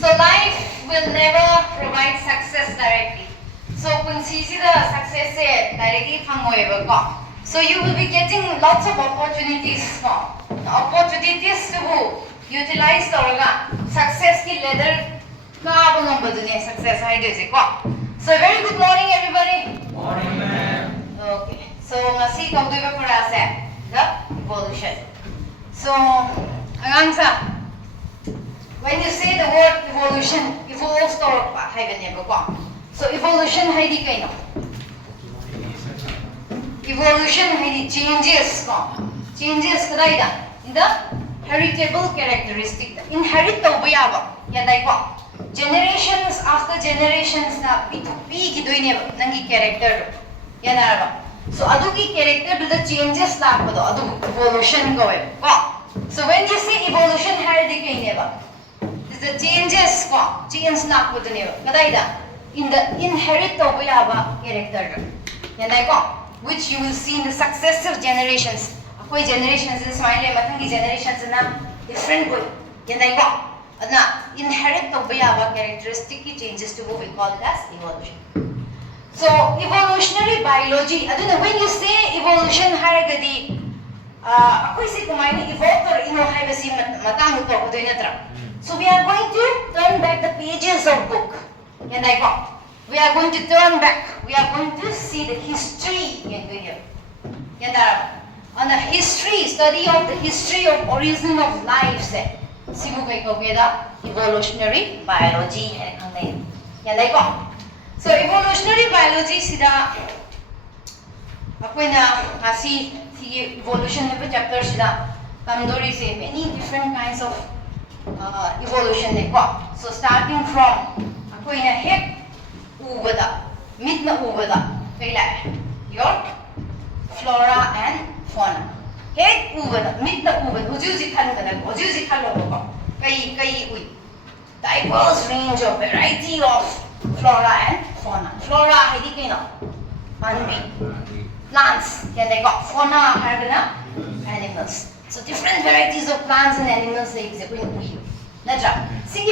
So life will never provide success directly. So success directly so you will be getting lots of opportunities. Opportunities to utilize success ki ladder success. So very good morning everybody. Morning, ma'am. Okay. So ngasi the evolution. So when you say the word evolution, evolves so evolution evolution changes in the heritable characteristic. Inherit generations after generations na character. So adugi character to the changes evolution so when you say evolution is the changes in the inherit character which you will see in the successive generations. Generations is generations different way. Inherit characteristic changes to what we call it as evolution. So evolutionary biology. When you say evolution, so we are going to turn back the pages of book. We are going to turn back. We are going to see the history. On the history, study of the history of origin of life. Evolutionary biology. So evolutionary biology sida evolution chapter sida many different kinds of evolution. So starting from head your flora and fauna. Head diverse range of variety of flora and fauna. Flora plants, fauna animals. So different varieties of plants and animals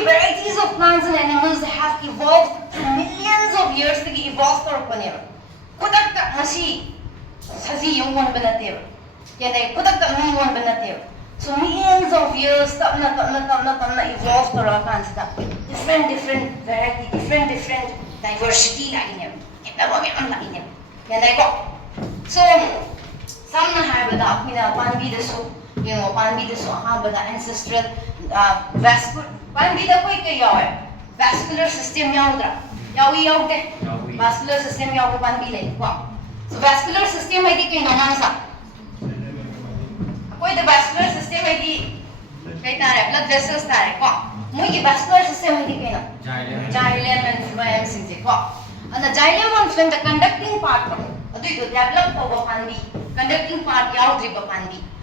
varieties of plants and animals have evolved through millions of years to evolve so millions of years evolved different variety, different diversity so some have ancestral vascular system vascular system so vascular system the vascular system blood vessels vascular system xylem and phloem and the xylem and phloem the conducting part develop conducting part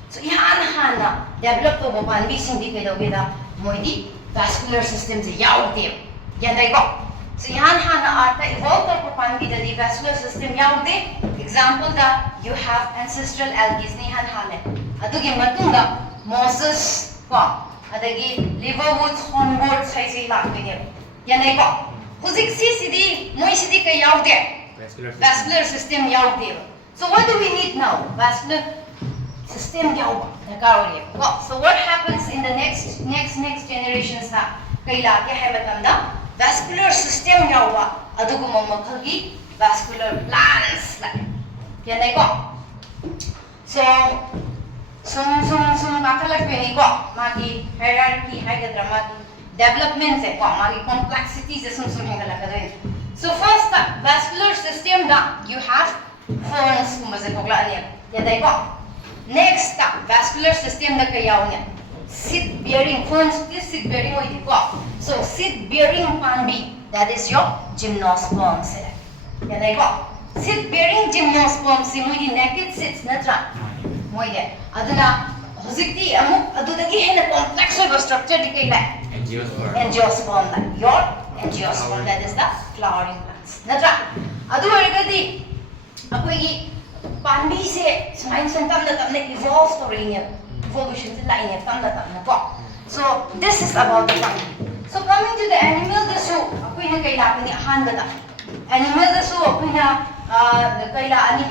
so develop vascular system so evolve the vascular system example you have ancestral algae Moses liverwoods, hornwoods vascular system so what do we need now? Vascular system so what happens in the next generations vascular system vascular plants so hierarchy development complexities so first vascular system you have ferns next vascular system seed bearing ferns seed bearing so seed bearing that is your gymnosperm seed bearing gymnosperm naked seeds complex structure angiosperm your angiosperm that is the flowering plants evolve evolution se lai ne tam na ko. So this is about the fungi. So coming to the animal the so apoi na kai la ni han da animal the so apoi na kai la ani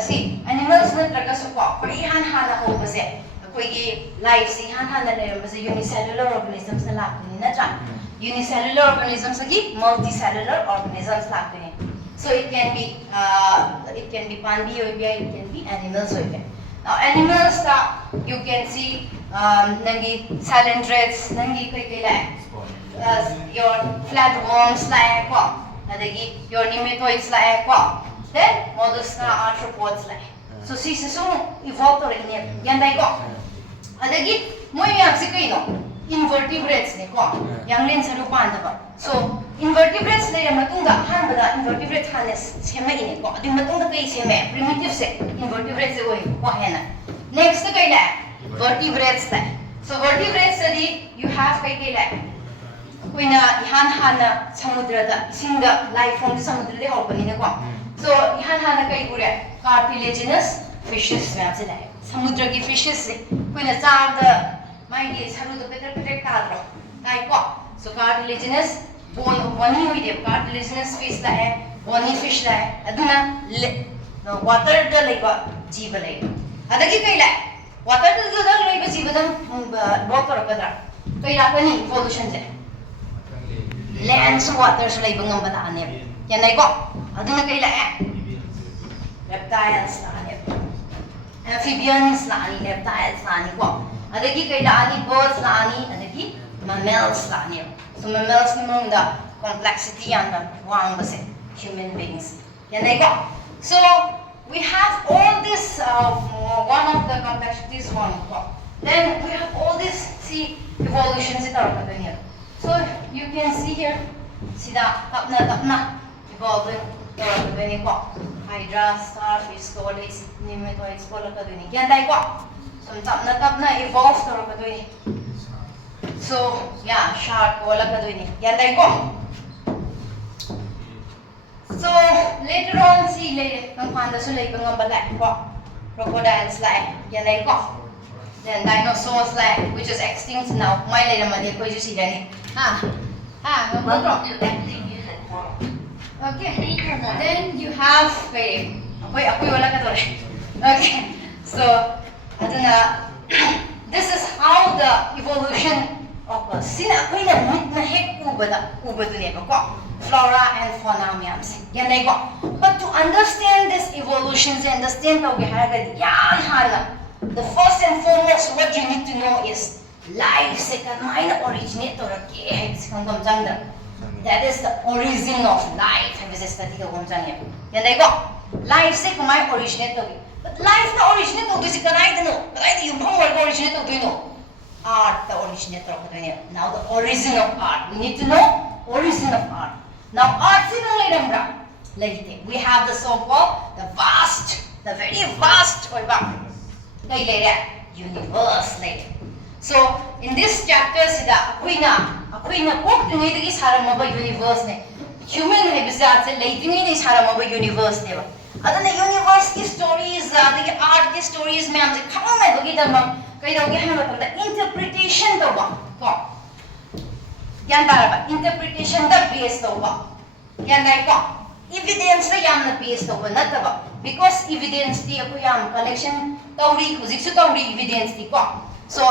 see animals na traga so ko koi han na ho ba se apoi gi life si han na le ba se unicellular organisms na la ni na tra unicellular organisms agi multicellular organisms la ni. So it can be pandi or it can be animals or now animals you can see nangi salandrates nangi your flatworms like your nematodes like then mollusca arthropods like so see so evolve or in yandai ko adagi moi yam se kai no invertebrates ne ko yang len saru pan da so invertebrates le matunga han da invertebrate hanes sema ine ko adi matunga kai sema primitive se invertebrates se oi ko hena next kai la vertebrates la so vertebrates adi you have kai la koina han samudra da singa life form samudra le hopani ne ko so han kai gure cartilaginous fishes me ase la samudra ki fishes se koina cha da mai ge saru da better ka dro kai ko so cartilaginous bony हुई दे cartilaginous fish ला है bony fish ला है अदुना water दा लेगा जीव लेगा अदगी कई ला water दा दा लेगा जीव दा बहुत तरह का कई ला कनी evolution से land से water से लेगा ngam बता ने क्या नहीं को अदुना कई ला reptiles ला ने amphibians ला ने reptiles ला ने को अदगी कई ला ने birds ला ने अदगी mammals ला ने so mammals among the complexity and the human beings. So we have all this one of the complexities one. Then we have all this see evolutions in our here. So you can see here, see that tapna evolving hydra, starfish, scolids, nematoids, polakaduni. So tapna evolved so yeah, shark wala ka doon yan ko. So later on see kang panda sulay kang balay ko crocodiles like yan ko. Then dinosaurs like which is extinct now. May lay naman yan ko yung sila ni. Okay. Then you have apoy wala ka doon. Okay. So ano na this is how the evolution sina ako'y nahik ubada ne ko flora and fauna miyams yan ko but to understand this evolution and understand how we have it yan hala the first and foremost what you need to know is life se kan originate or that is the origin of life and this study ko yan ko life se kan originate but life na originate do si kanay no yung originate do no art the originator of the now the origin of art we need to know origin of art now art we have the so-called the very vast universe so in this chapter sida ako'y na kung tinidigi saramaba universe ne human hai bisa se leitingi ni saramaba universe ne ba adana universe ki stories the art ki stories mein amse kama mai bagi dam kay daw yan the interpretation daw ba ko yan ba interpretation da base daw ba yan dai ko evidence da yan na base daw na ba because evidence di ako yan collection tawri huzik su tawri evidence di ko so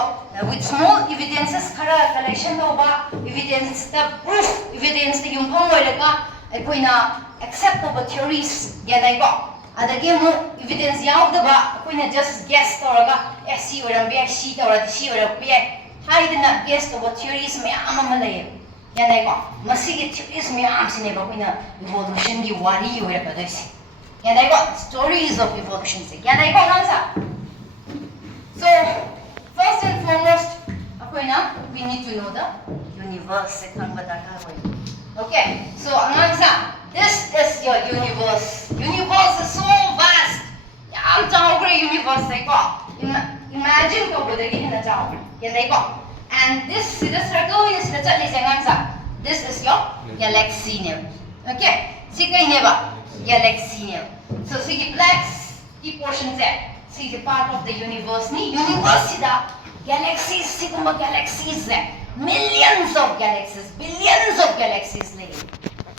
with small evidences kara collection daw ba evidence da proof evidence di yung pangoy ka ay ko na acceptable theories yan dai ko adagi mo evidence yaw da ba ako na just guess toraga SC or BSC or DC or PI hide na guess what theories may amalay yan ay ko masigi theories may am sine ba kuina evolution gi wari or ka desi yan ay ko stories of evolution se yan ay ko nasa so first and foremost ako na we need to know the universe kang badaka ko okay so nasa this is your universe universe is so vast yam chawgre universe ay ko imagine ko bodagi na jaw yan ay ko and this circle is the chat this is your galaxy name okay sikay ne ba galaxy name so sige black the portion there See the part of the universe ni universe da galaxies sigma galaxies hai millions of galaxies billions of galaxies le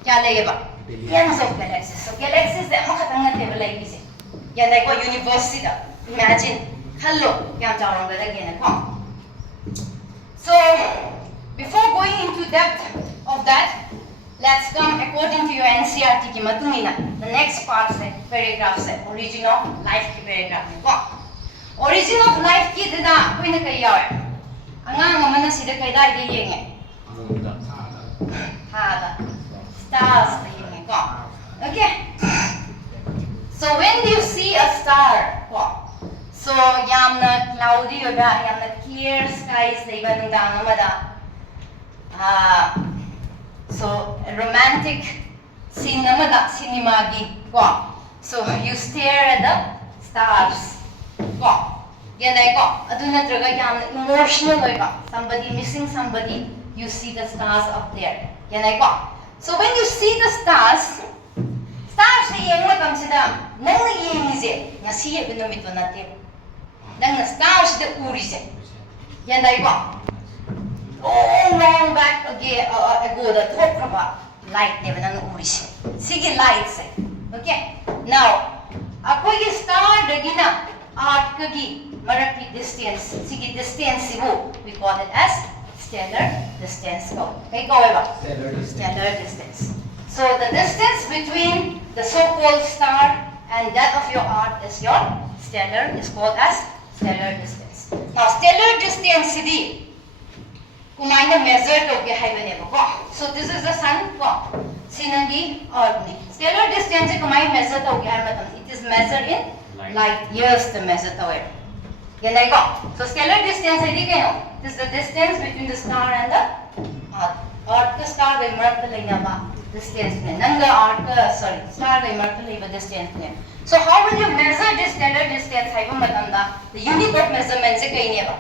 kya le ba billions of galaxies so galaxies de ma khatang na table like is ya dai ko universe da imagine hello kya jawang ga ge na ko so before going into depth of that let's come according to your NCERT ki matungina the next part se paragraph se origin of life ki paragraph ni ko origin of life ki da koina kai yawe angang amana sida kai dai ge yenge ha da stars da yenge ko okay so when you see a star ko so yamna cloudy oda yamna clear skies leiba nungdang amada so a romantic scene namada cinema gi ko so you stare at the stars ko yanai ko adu natraga yam emotional hoiba somebody missing somebody you see the stars up there yanai ko so when you see the stars stars se yengma kamsida nang yengise ngasi ye binumit wanate nang stars de urise yanai ko long back again ago the top of light never nang urise sige light se okay now akoi star dagina art kagi maraki distance sige distance sibu we call it as stellar distance ko kai ko ba stellar distance so the distance between the so called star and that of your art is your stellar is called as stellar distance now stellar distance idi kumaina measure to ge haibane ba so this is the sun ko sinangi earth ni stellar distance kumai measure to ge matam it is measured in light years the measure to it yanai ko so stellar distance idi ke no this is the distance between the star and the earth ka star gai marak laina ba distance ne nanga earth ka sorry star gai marak laiba distance ne so how will you measure this stellar distance haiba matam da the unit of measurement se kai ne ba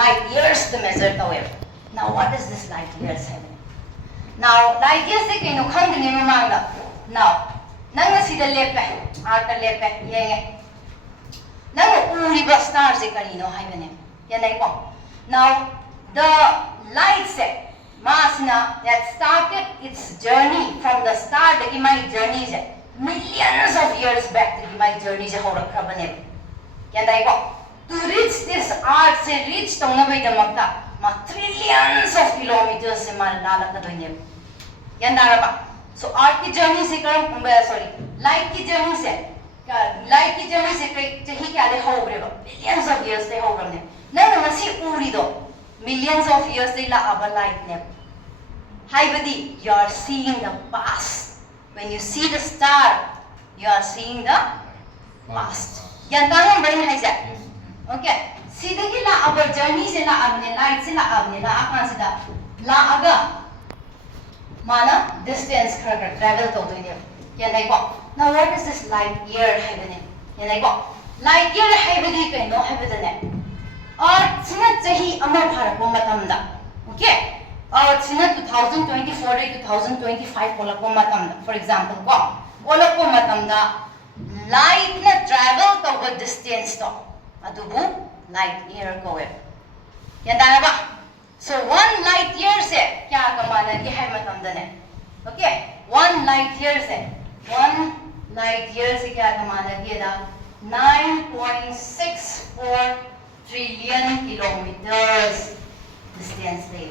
light years the measure to it now what is this light years happening now light years se kaino khangni mamanga now nang sida lepe arta lepe yenge nang uriba star se karino haibane yanai ko now the light se masna that started its journey from the star the my journey se millions of years back the my journey se horakrabane yanai ko to reach this art se reach tongna bai damakta trillions of kilometers se mal nalak na doine yandara ba so art ki journey se karam sorry light ki journey se kai chahi kya le hobre ba millions of years se hobre ne na si uri do millions of years se la aba light ne haibadi you are seeing the past when you see the star you are seeing the past yandara brain haisa okay sidagi la our journey se la abne light se la abne la akan sida la aga mana distance khara travel to doine yanai ko now what is this light year haibane yanai ko light year haibadi kai no haibadane earth sina chahi ama bharako matamda okay earth sina 2024 to 2025 polako matamda for example ko olako matamda light na travel to the distance to adubu light year ko hai yandana ba so one light year se kya kamana ki hai matam dane okay one light year se kya kamana ki da 9.64 trillion kilometers distance de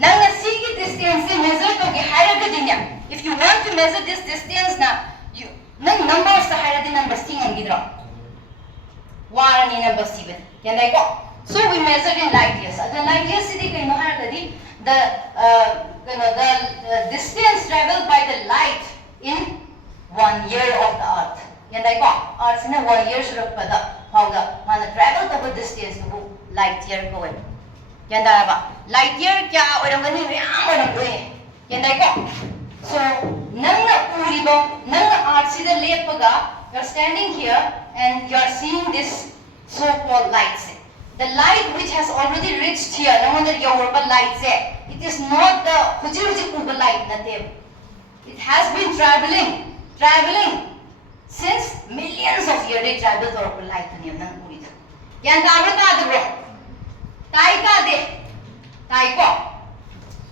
nang sige distance measure to ge higher gadinya if you want to measure this distance na you nang numbers sa higher din number sing angidra warani number 7 yanai ko so we measured in light years the light years sidi kai no haradi the distance traveled by the light in 1 year of the earth yanai ko earth sina 1 year surak pada hauga mana travel to the distance to light year ko hai yandara ba light year kya oramani yam oramdoi yandai ko so nang uribo nang earth sida lepaga you're standing here and you're seeing this so-called light. The light which has already reached here, no wonder your light it is not the huji light. It has been traveling since millions of years they travel to light ni nang uri da yan ta bro tai ka de tai ko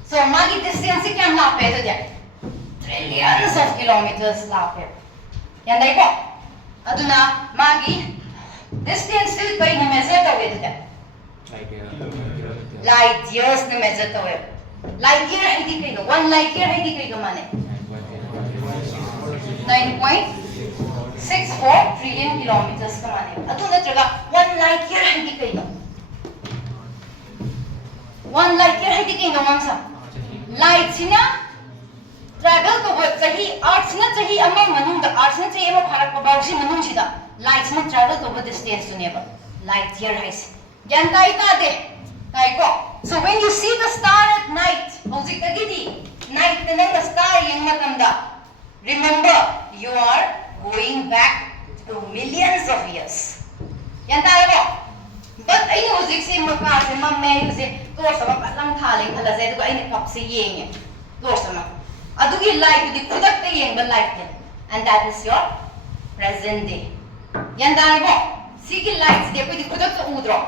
so magi distance kya la pe to ja trillions of kilometers la pe yan dai ko aduna magi distance to kai ni measure to we to ja light years na measure to we light year hai di kai no 1 light year hai di kai no mane 9.64 trillion kilometers ka mane aduna jaga 1 light year hai di kai no 1 light year hai di kai no mamsa light sina travel to what sahi arts na sahi amma manung da arts na sahi amma bharat ko bausi manung sida light na travel to what distance to neba light year hai yan kai ka de kai ko so when you see the star at night hojik ta gidi night te nang star yang matam da remember you are going back to millions of years yan ta ko but ai hojik se maka se mamme se to sa ba lang thale khala se to ai ni kap se yeng to sa ma adugi light di kudak te yeng ba light and that is your present day yan ta ko sigi lights de ko di kudak to udro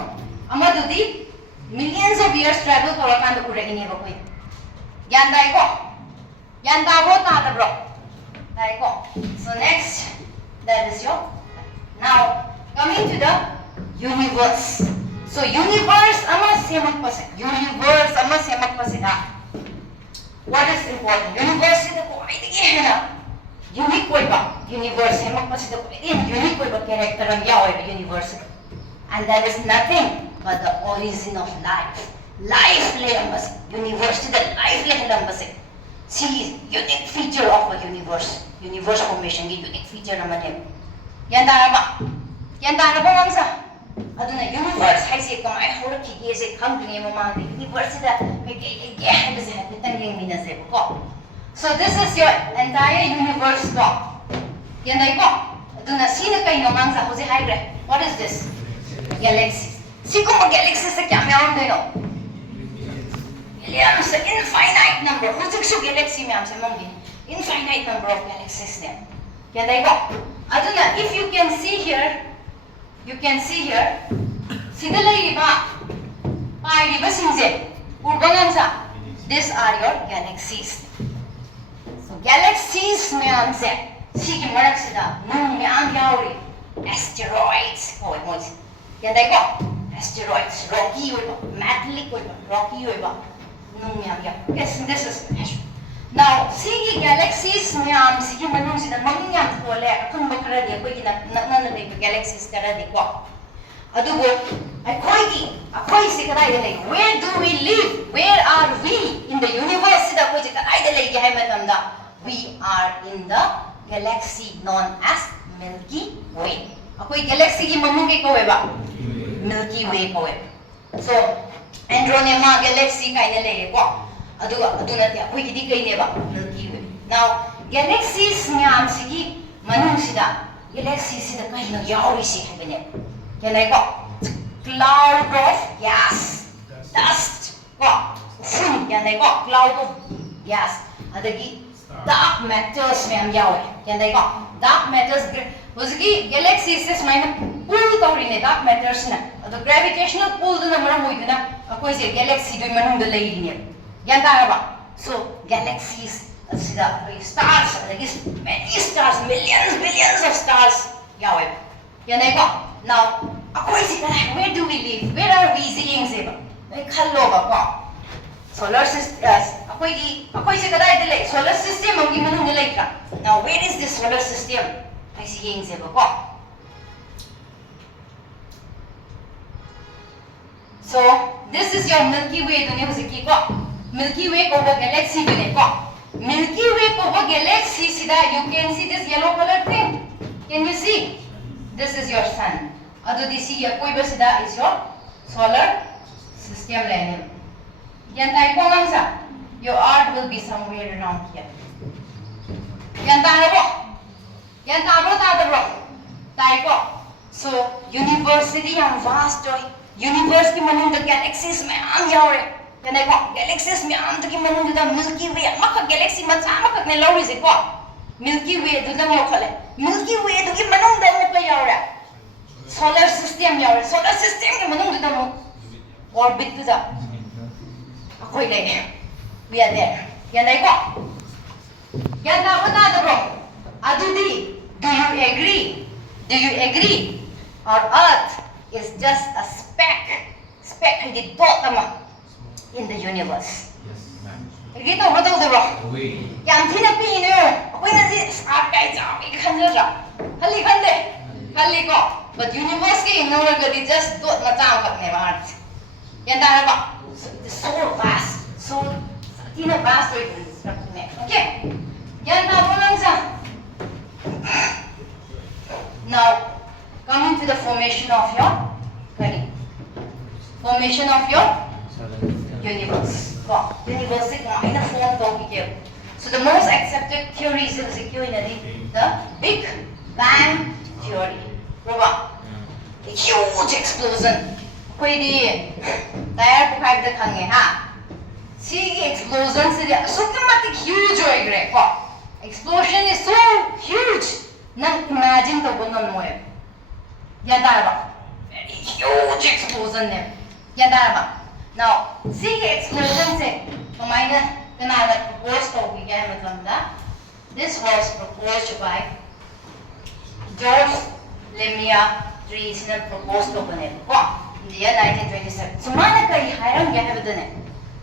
amadu di millions of years travel kora kan to ura ini ba ko yan dai ko yan da bro ta da bro dai ko so next that is your now coming to the universe so universe ama semak pase universe ama semak pase na what is important universe is ko ai dige hai na unique koi ba universe semak pase ko unique koi ba character am ya hoy universe and that is nothing but the origin of life. Life lembas universe the life lembas see unique feature of a universe. Universe formation gi unique feature namane. Yanda ba mangsa. Aduna universe hai se kamai hor ki ge se khang ni mama universe da ke ha se bitang yeng mina se ko. So this is your entire universe ko. Yanda ko. Aduna sina kai no mangsa hoje hai re. What is this? Galaxy. Sigo mo galaxy sa kya meron din no? Millions, infinite number. Hujik siya galaxy meron sa mong infinite number of galaxies din. Kaya dahil ko. Aduna, if you can see here, sidalay iba, paay iba sinze, urbangan sa, these are your galaxies. So galaxies meron sa, sige marak sila, nung meron yawri, asteroids. Oh, mo si. Kaya dahil ko. Asteroids, rocky metallic rocky yes, this is now see galaxies myam sige manung sida mangyam ko le kun bakara de ko na galaxies kara de ko adugo akoi se kara de where do we live where are we in the universe sida ko je kara de le hai matamda we are in the galaxy known as Milky Way akoi galaxy ki manung ke ko ba Milky Way ko so Andromeda galaxy kaina le ko aduna ti akoi gidi kai ne ba Milky Way now galaxies myam sigi manung sida galaxy sida kaina yawi si habene kenai ko cloud of gas dust ko kenai ko cloud of gas adagi dark matters myam yawi kenai ko dark matters Hosgi galaxies is maina pull tawrine dark matters na the gravitational pull du namara moiduna akoi se galaxy du manung da leidine yan ta ba so galaxies sida stars like many stars billions of stars yawe yan ai ko now akoi se kala where do we live where are we seeing se ba ai khallo ba ko solar system akoi se kala de solar system ang manung de ka now where is this solar system I see yang zeba ko. So this is your Milky Way dune hosiki ko. Milky Way ko galaxy dune ko. Milky Way ko galaxy sida you can see this yellow color thing. Can you see? This is your sun. Ado disi ya koi ba sida is your solar system lane. Yan tai ko ngangsa. Your earth will be somewhere around here. Yan ta ko. Yan tabro tai ko so university yang vast joy university manung the galaxies me am yaure yan ai ko galaxies me am the manung the Milky Way maka galaxy macha maka ne lawi se ko Milky Way do lang lokale. Milky Way do ki manong da mo pa yaura. Solar system yaura. Solar system ki manong da mo orbit to da. Akoy lay. We are there. Yan dai ko. Yan da bata da bro. Adudi, do you agree? Do you agree? Our Earth is just a speck in the dot in the universe. Yes, ma'am. Agree to bro to bro. We. Yang thina pi no. Akoy na di sap kai jaw ikhan ra. Hali khande. Hali ko. But universe ke no ra gadi just dot ma chang khat ne ba. Yan da ba. So vast. So tina vast right ne. Okay. Yan da bo lang sa. Now, coming to the formation of your formation of your universe. Universe is in a form topic. So the most accepted theory is the Big Bang theory. Right? A huge explosion. Koi di tayar pukhay da khange ha. See explosion is so huge hoy gre. Explosion is so huge. Nang imagine to bonon mo eh. Yan ba? Very huge explosion ne. Yan ba? Now, see explosion se kumaina kanala proposed to began with that. This was proposed by George Lemaitre sina proposed to bane ko in the year 1927. Sumana kai hairam ya have done.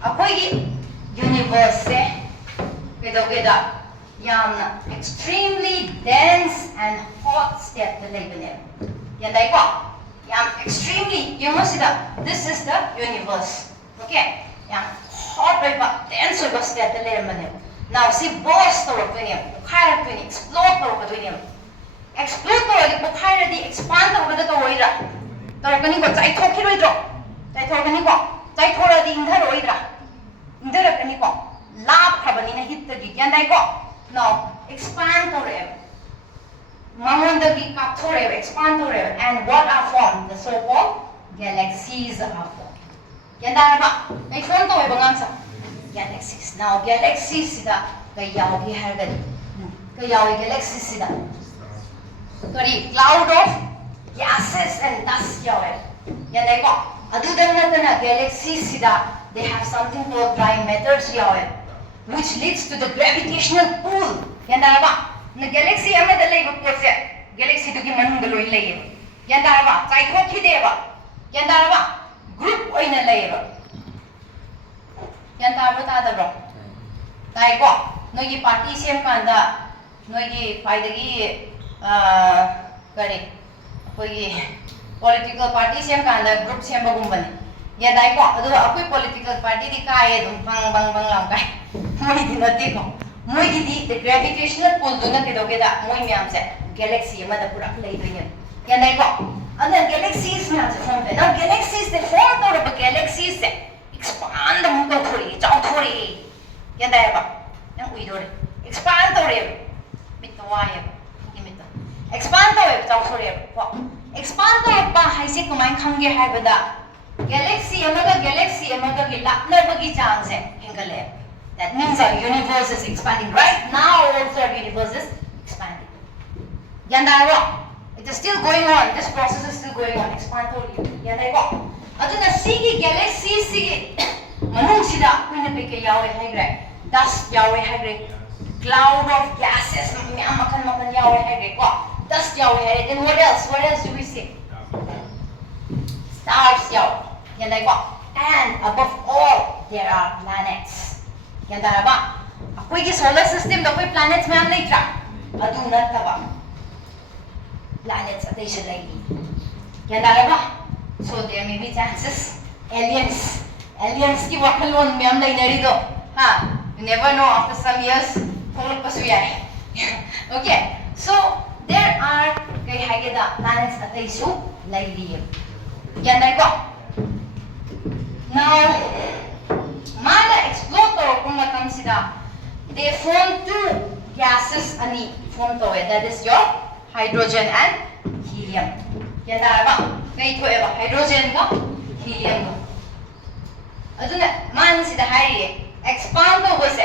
Apoi universe se keda yamna extremely dense and hot state the label. Yandai ko yam extremely you must see that this is the universe. Okay? Yam hot ba dense ba state the label. Now see burst to explode to explode to the expand to the oira. Torkani ko chai thoki roidro. Chai thorkani ko chai thora di indhar oira. Indhar kani ko lab khabani na hit the yandai ko. Now, expand to rev. Mamondagi kap to rev, expand to rev. And what are formed? The so-called galaxies are formed. Yanda ba? May form to rev ngamsa. Galaxies. Now, galaxies sida kayaw gi hargad. Kayaw galaxies sida. Sorry, cloud of gases and dust yaw. Yanda ko. Adudan na galaxies sida they have something called dry matters yaw. Which leads to the gravitational pull. Yanda ba? Na galaxy amada lay ko se. Galaxy to gi manung daloy lay. Yanda ba? Chai thoki de ba. Yanda ba? Group oina lay ba. Yanda ba ta da bro. Tai ko nogi party sem kanda nogi paidagi kare koi political party sem kanda group sem bagum ya dai ko adu akoi political party di kai dum bang lam kai moi di nati ko moi di the gravitational pull do na te doge da moi myam se galaxy ma da pura lay do yen ya dai ko and then galaxies na se form na galaxies the form of a galaxies se expand mo to thori chau thori ya dai ba nang ui do re expand to re mit to wa ye imita expand to re chau thori ko expand to ba hai se kumai khang ge hai ba da galaxy amaga ki lakna bagi chance hai hingale. That means our universe is expanding right now. Also our universe is expanding. Yanda ba? It is still going on. This process is still going on. Expand to yanda ba? Aduna sige galaxy sige manung sida kuina pe ke yawe hagre dust yawe hagre cloud of gases makan yawe hagre ko dust yawe hagre. Then what else do we see? Stars yawe. Yanda ba? And above all there are planets. Yanda ba? Akoy ki solar system da koi planets mein lay tra. Aduna ta ba? Planets atay siya lay. Yanda ba? So there may be chances aliens ki wakalon mein lay nari do. Ha? You never know after some years kung pasuya. Okay. So there are kay hageda planets atay su lay liyo. Yanda ba? Now, mana explode kung matam sida, they form two gases ani form to that is your hydrogen and helium. Yan ba? Kay to ba hydrogen ka, helium ka. Aduna man sida hari expand to was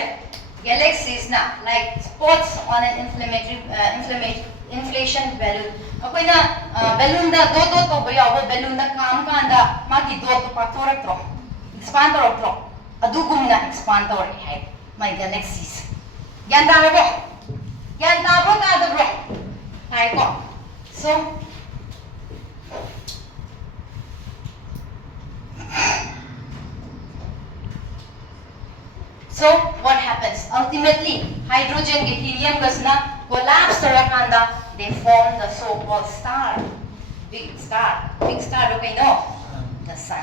galaxies na like spots on an inflation balloon. Ako'y na balloon da dot to bayaw balloon da kam kanda magi dot to paktorak tro expand tro adugum na expand tro hai my galaxies. Yan tama bro. Yan tama ka bro. Hai ko. So what happens? Ultimately, hydrogen and helium gas na collapse tarakanda, they form the so-called star. Big star. Big star, okay, no? The sun.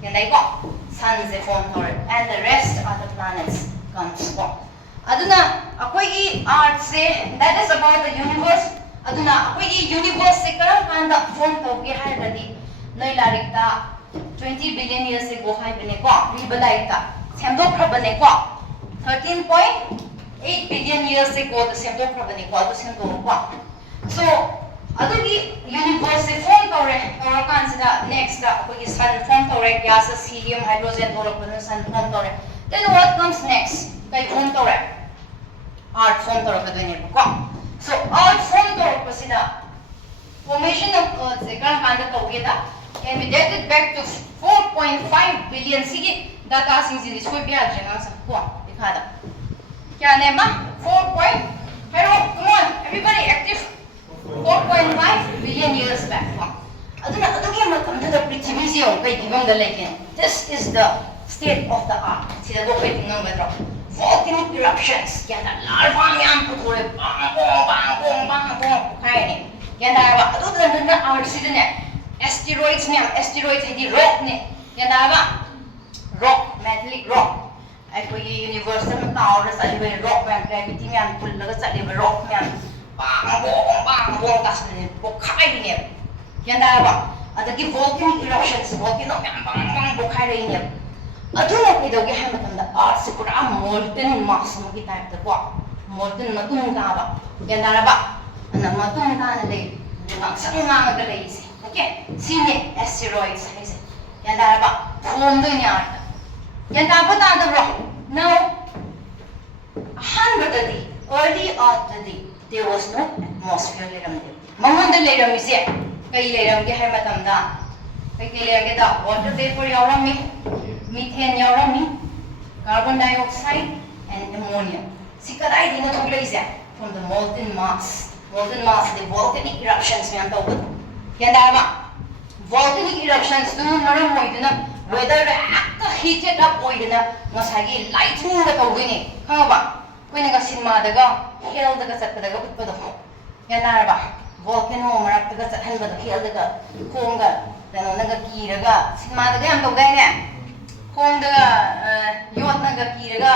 Yan ay ko. Sun is a form torrent. And the rest of the planets comes from. Aduna, ako'y art say, that is about the universe. Aduna, ako'y universe say karang kanda form togi hargadi. Noy larikta 20 billion years ago hay bine ko. Ribalay ka. Semdok krabane ko. 13.8 billion years ago the semdok krabane ko. Ado semdok ko. So, adugi universe say form tore. Torakan sila next ka ako'y sun form tore. Gases, helium, hydrogen torak ko sun form tore. Then what comes next? Kay form tore. Art form torak ko doon ko. So, art form torak ko sila. Formation of Earth say karang kanda tawagita can be dated back to 4.5 billion. Sige, data sing sini sui biar jenang sa kuang dikada. Kya nema 4. Pero come on, everybody active. 4.5 billion years back. Aduna adugi matam da prithvi se on kai gibang da lekin. This is the state of the art. Sida do kai tingong bedro. Volcanic eruptions. Kya da larva nyam putore bang kai ni. Kya da ba adu da art sida ne. Asteroids nyam asteroids di rock ne. Kya da ba rock, metallic rock. Aiko'y universe na tao na sa iba rock man gravity man pullaga sa iba rock man bang tas na bukai niya. Yan na ba? Adagi volcanic eruptions, volcano bang bukai niya. Aduna kay daw gihan matanda art sigura molten mass mo kita ito ko. Molten matung ta ba? Yan na ba? Ana matung ta na dai. Sa mga galay. Okay? Sine asteroids is. Yan na ba? Form do niya. Yan dapat na bro. Now, early on the day, there was no atmosphere leram de. Mangunda leram ise. Kai leram ke hai matamda. Kai leram ke da water vapor yauram mi, methane yauram mi, carbon dioxide and ammonia. Sikarai dina thogla ise from the molten mass. Molten mass, the volcanic eruptions mi anta ubud. Yan dama. Volcanic eruptions dun maram moiduna weather heated up oidena ngasagi lightning ga tawini khaba koina ga cinema daga hell daga satdaga utpada yana ba volcano marak daga chathan ba hell daga khonga tano naga kiraga cinema daga yam tawdai ne khong daga yot naga kiraga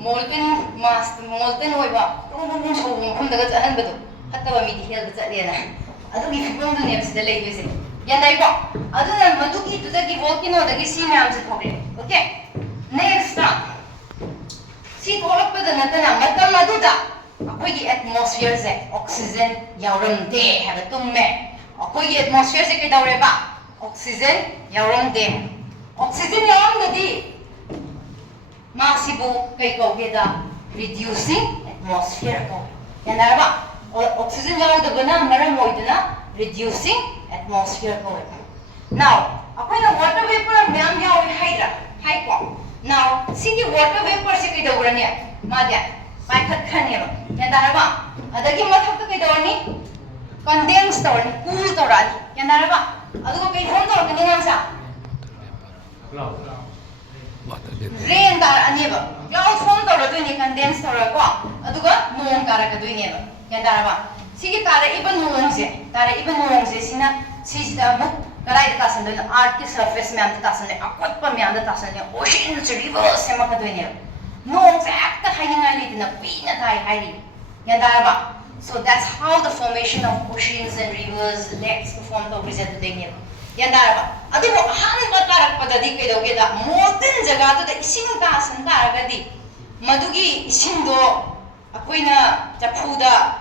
molten mass molten oiba rum shobum khum daga chathan ba hatta mi hell daga chatlena adu gi phibong du ne sida leibese Yanday ko. Aduna madugi tudagi volcano dagi si ma'am sa thogre. Okay. Next stop. Si tholak pa dana tana matam maduda. Ako'y atmosphere se oxygen yauram de haba tumme. Ako'y atmosphere se kay dawre ba? Oxygen yauram de. Oxygen yauram di. Masibu kay ko geda reducing atmosphere ko. Yanday ba? Oxygen yauram de bana maram moiduna reducing atmosphere ko. Now, ako'y na water vapor ma'am yaw hydra. Hai ko. Now, sige water vapor se kay dawra niya. Madya. Paikhat khani ba. Yan dara ba? Adagi mathak kay dawra ni condense dawra ni cool dawra. Yan dara ba? Adugo kay form dawra kani nang sa. Rain dara ani ba. Cloud form dawra to ni condense dawra ko. Aduga noong kara ka doy ni ba. Yan dara ba? Sige tara iba noong se sina sisda mo karai ta san doy art ki surface me am ta san ne akot pa me am ta san ne ocean rivers se ma ka doy ni noong se akta hainga li na pina thai hairi yan dara ba. So that's how the formation of oceans and rivers lakes to form the result doy ni yan dara ba. Adu mo han ba tarak pa dadi kay doge da molten jaga to da ising ta san ta ga di madugi ising do ako'y na chapu da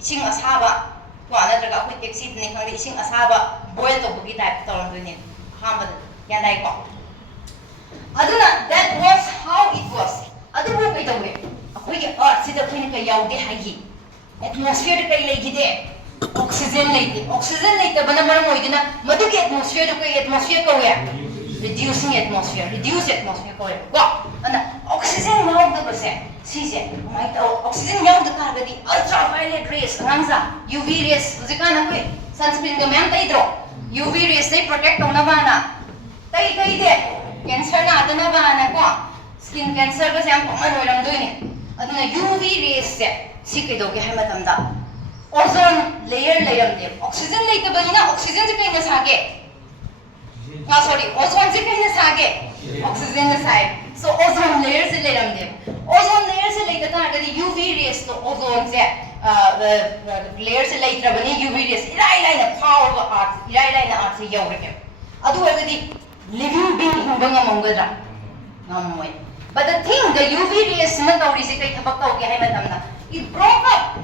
ising asaba ko anatraga ako'y taxi ni kang ising asaba boil to bugi type to lang doon hamba yan dai ko aduna that was how it was अदु वो कई तौवे अखोई के अर्थ सिदा खैन का याउदे high atmosphere कई लेगिदे oxygen लेते बना मरम होइदिना मदु के एटमॉस्फेयर को एटमॉस्फेयर कौवे reducing atmosphere reduce atmosphere कौवे को अना ऑक्सीजन याउद बसे सीजे माइ तो ऑक्सीजन याउद कारगदी अल्ट्रावायलेट रेस अंगजा यूवी रेस हुजिका ना कोई सनस्क्रीन का मैम तई द्रो यूवी रेस से प्रोटेक्ट होना बाना तई दे कैंसर ना आदना बाना को स्किन कैंसर का से हम कॉमन होइरम दोइने अदुना यूवी रेस से सिके दोगे है मतमदा ओजोन लेयर दे ऑक्सीजन लेते बनिना ऑक्सीजन से कहीं न सागे सॉरी ओजोन से कहीं न सागे ऑक्सीजन न साए सो ओजोन लेयर से लेरम दे ओजोन लेयर से लेते ता अगर यूवी रेस तो ओजोन से लेयर से लेते बनी यूवी रेस इराई ना पावर का आर्ट इराई ना आर्ट से यौरके अदु अगदी लिविंग बीइंग हिंबंगा मंगदरा नमोय but the thing the UV rays na tawri se kai thabak tawge hai matamna it broke up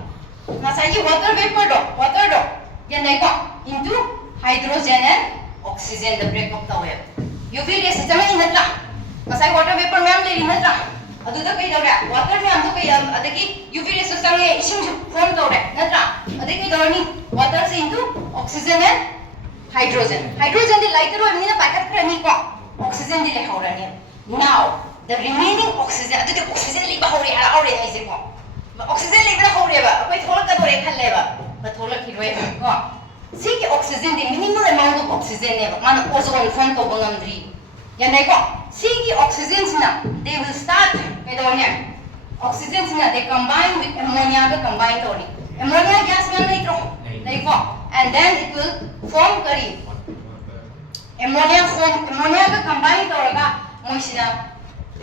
nasai water vapor do ya nai ko into hydrogen and oxygen the break up tawe UV rays se jamai natra nasai water vapor ma'am le natra adu da kai dawra water ma'am to kai adagi UV rays se sange ising form tawre natra adagi dawni water se into oxygen and hydrogen di lighter ro amina packet krani ko oxygen di le haurani now the remaining oxygen adu the oxygen liba hore ha aure hai se ko oxygen liba hore ba koi tholak ka dore khalle ba ba tholak ki roi ko si ki oxygen the minimal amount of oxygen ne ba man ozone form to bangamdri ya nai ko si ki oxygen na they will start medonia oxygen na they combine with ammonia ka combine toni ammonia gas na nai ko and then it will form kari ammonia ka combine toraga moisina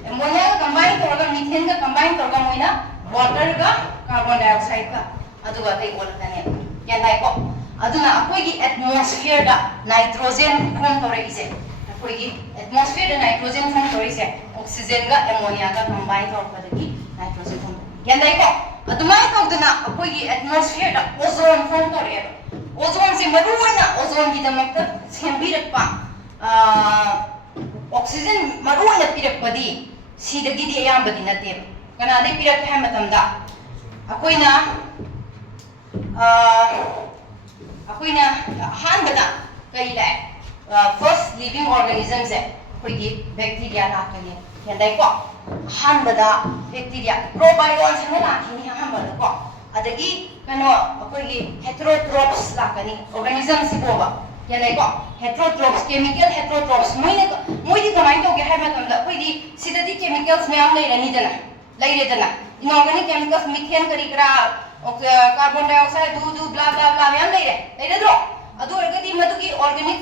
ammonia का combine तोड़कर methane का combine तोड़कर Moina water का carbon dioxide का अदुगा कई बोलता है क्या नाइ को अदुना अकोई की atmosphere का nitrogen form तोड़े इसे अकोई की atmosphere का nitrogen form तोड़े इसे oxygen का ammonia का combine तोड़कर की nitrogen form क्या नाइ को अदुमा तो अदुना अकोई की atmosphere का ozone form तोड़े ozone से मरुआना ozone की दमक तक सेंबी रखपा oxygen मरुआना पिरक पदी सीधगी दी याम बदी नते कना दे पिरक है मतमदा अकोइना हान बदा कई लाए फर्स्ट लिविंग ऑर्गेनिज्म से कोई की बैक्टीरिया लाकने यंदाई को हान बदा बैक्टीरिया प्रोबायोन से लाकनी हान बदा को अदगी कनो अकोई की हेटेरोट्रोप्स लाकनी ऑर्गेनिज्म से बोबा यंदाई को heterotrophs chemical heterotrophs मोइदी कमाइन तो के है मतमदा कोई दी सिददी chemicals में हम ले देना inorganic chemicals methane करी करा carbon dioxide दू blah blah में हम ले दो अदु अरगदी मदुगी organic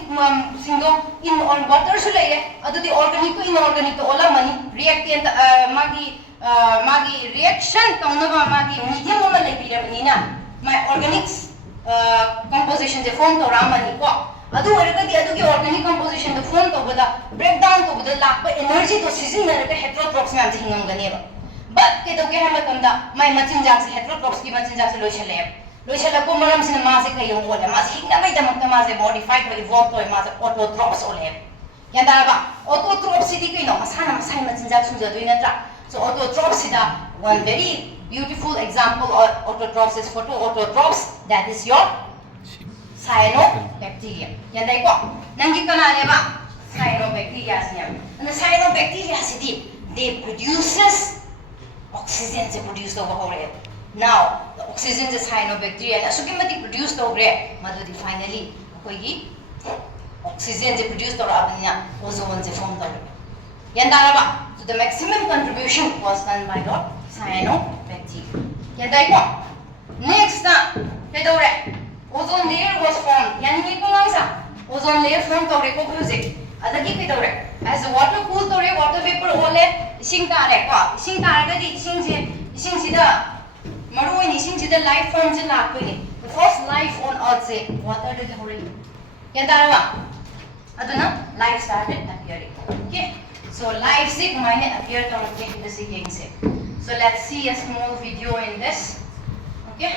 सिंगो in on water सु ले अदुदी organic को inorganic तो ओला मनी reactant मागी reaction तौनबा मागी medium ओला ले पिरबनीना my organics composition J form तो रामनी को अदु अरगदी अदुगी organic composition तो form तो बदा breakdown तो बदा लाप energy तो सिजिनरके heterotrophs में आते हिंगमगनेबा but के तो के हम मतमदा my मचिनजाक से heterotrophs की मचिनजाक से लोइछले को मरम से मासे कई होले मासे हिंगना मै दमक मासे modified to evolve तो मासे autotrophs ओले यंदाबा autotrophs सिदी कइनो मसाना मसाई मचिनजाक सुजदुइ नत्रा so autotrophs सिदा one very beautiful example of autotrophs is photoautotrophs that is your cyanobacteria yandai ko nangi kana ne ba cyanobacteria sine and the cyanobacteria sidi they produces oxygen se produce to hore now the oxygen is cyanobacteria and asukimati produce to hore madudi finally koi gi oxygen se produce to abanya ozone se form to yandara ba so the maximum contribution was done by the cyanobacteria yandai ko next na kedore ozone layer was formed yani ko lang sa ozone layer form tore ko bhuje adagi ke tore as the water cool tore water vapor hole ising ta re ko ising ta ga di ising si da maru ni ising si da life form je la ko ni the first life on earth se water de hore ya ta ba aduna life started appearing okay so life se mine appear to ke the seeing se so let's see a small video in this okay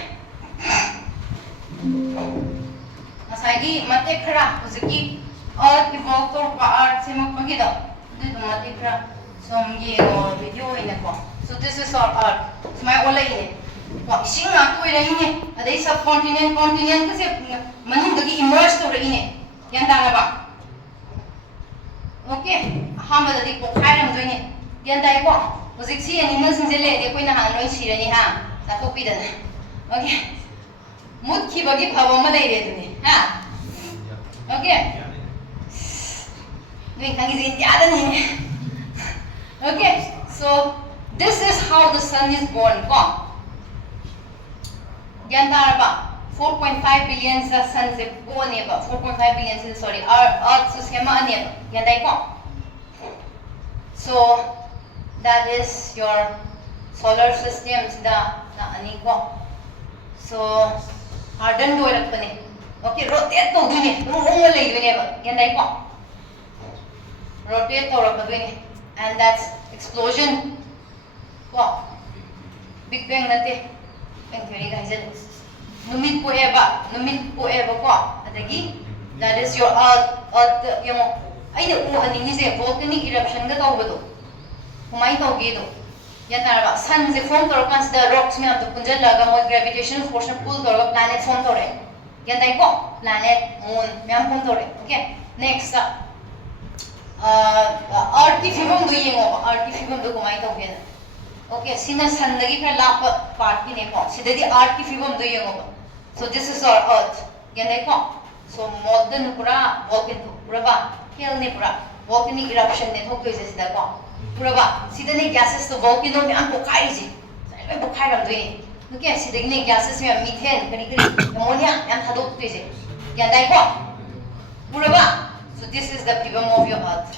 Asagi mate khara uziki earth evolve to earth se mak pagi da du mate khara som ye video ina ko So this is our Earth. So my ola ini. Wah, ising nak tu ini. Ada subcontinent, continent kasi manung dagi immerse tu ini. Yang dah apa? Okay. Hamba dadi pokhai ram tu ini. Yang dah apa? Musik si animal sinjele dia koi na hanoi sira ni ha. Satu pidan. Okay. Mut ki bagi bhawa malai re tu ni. Ha. Okay. Doing hangi zin tiada ni. Okay. So this is how the sun is born. Go. Ganda ba? 4.5 billion sa sun se born ni ba? 4.5 billion se sorry. Earth se schema ni ba? Ganda ko. So that is your solar system sida na ani ko. So harden do rak pani. Okay, rotate to duni. Ung lai duni ba? Ganda ko. Rotate to rak duni. And that's explosion. Ko. Big Bang nate. Bang theory ka hijan. Numit po eba ko. Adagi that is your earth yung ay na uhan ni se volcanic eruption ka tawag do. Kumai tawag do. Yan na ba sun se form to kan sa rocks me to punjal laga mo gravitational force na pull to planet form to re. Yan dai ko planet moon me form to re. Okay. Next artifibum do yengo artifibum do kumai tawag na. Okay, sina sun lagi ka lap part ni ko. Sida di artifibum do yengo. So this is our earth. Yan dai ko. So modern pura volcano pura ba hell ni pura volcanic eruption ne thok koi sida ko. Pura ba sida ni gases to volcano me am pokai ji. Sai pokai ram doi ni. Okay, sida ni gases me methane kari ammonia am thadok tu ji. Yan dai ko. Pura ba. So this is the pibum of your earth.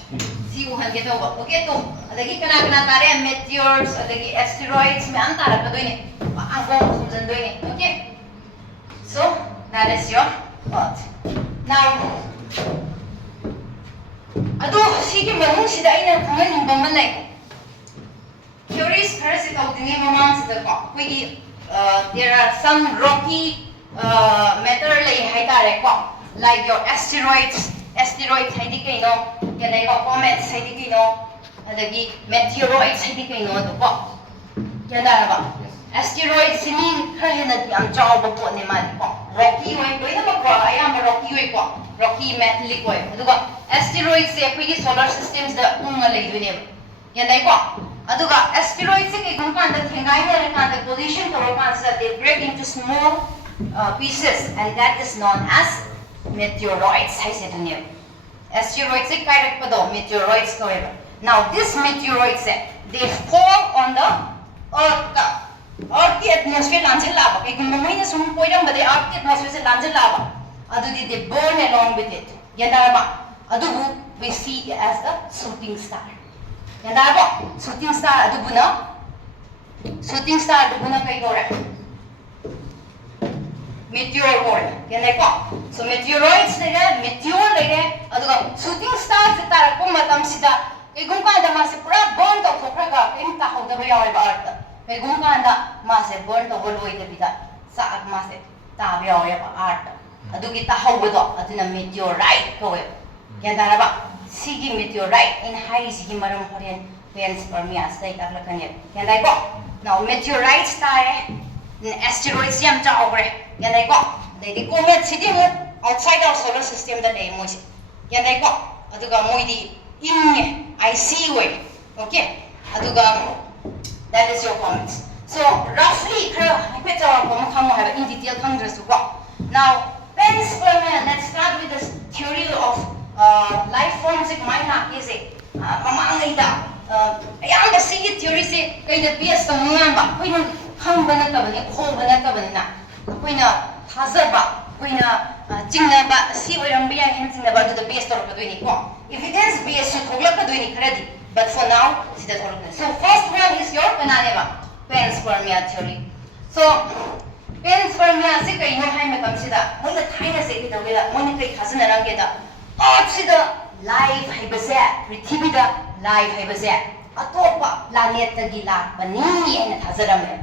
See uhan ke to ba. Okay to adagi kana tare meteors adagi asteroids me am tara ka doi ni. Ang ko sumjan doi ni. Okay. So that is your earth. Now, ado sige manung sida ina khangan bamman lai. Theories khara se tawdini mamang sida ko. Koi there are some rocky matter lai hai tare ko. Like your asteroids hai di kai no. Yanai ko comets hai di kai no. Adagi meteoroids hai di kai no to ko. Yanda ba? Asteroids sini khara hena di am chaw ba po ne ma ko. Rocky way doi na ko ayam rocky way ko. Rocky metallic way. Aduga asteroids se apni solar systems da unga lai dune. Yandai ko. Aduga asteroids se ke gun kan da thengai na kan da position to kan sa they break into small pieces and that is known as meteoroids hai se dune. Asteroids se kai rak pa do meteoroids ko ba. Now this meteoroids they fall on the earth Earth की atmosphere लांझल लावा कहीं मुंबई ने सुन कोई रंग बदे Earth की atmosphere से लांझल लावा अदु they burn along with it यंदा बा अदु we see it as the shooting star यंदा बा shooting star अदु बुना कहीं हो रहा है meteor हो रहा है यंदा को so meteoroids ले meteor ले अदु का shooting star से तारा को मतम सीधा कहीं गुंका दमा से पूरा burn तो थोड़ा का कहीं ता हो दबे यार Earth Kay kung kanda mase burn to golway na bida sa mase tabi ya pa art adu kita hawo do adu na meteorite ko kaya dara ba sige meteorite in high sige maram korean panspermia stay takla kanya kaya dai ko now meteorites ta asteroids yam cha over kaya dai ko dai di comet sige mo outside our solar system da dai mo si kaya dai ko adu ga mo di in ic way okay adu ga that is your comments. So roughly, in detail, now, panspermia. Let's start with the theory of life forms. Is ayang the sige theory se kay the PS ng mga ba? Kung hang banat ka ba ni, kung banat ka ba ni na? Kung na hazard ba? Kung na jingna ba? Si orang biya hensing na ba? Do the PS to ka doy ni ko? Evidence based so thogla ka doy ni credit. But for now, see that all. So first one is your panspermia theory. So panspermia se kai no hai me kam sida mo na thai na se ki da wela mo ni kai khasan na rang ke da at sida life hai ba se prithvi da life hai ba se atopa planet ta gi lak bani na thajaram me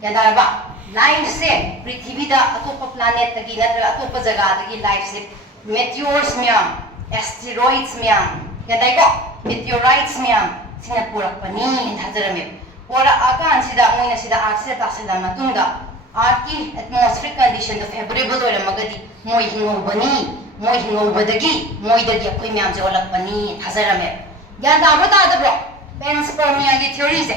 yanda ba life se prithvi da atopa planet ta gi na atopa jaga ta gi life se meteors myam asteroids myam yanda ko meteorites myam sina purak pani thajarame pora akan sida moina sida art se tasila matunda art ki atmospheric condition the favorable ora magadi moi hingo badagi moi dagi akoi myam je olak pani thazarame yan da bata da bro panspermia gi theory se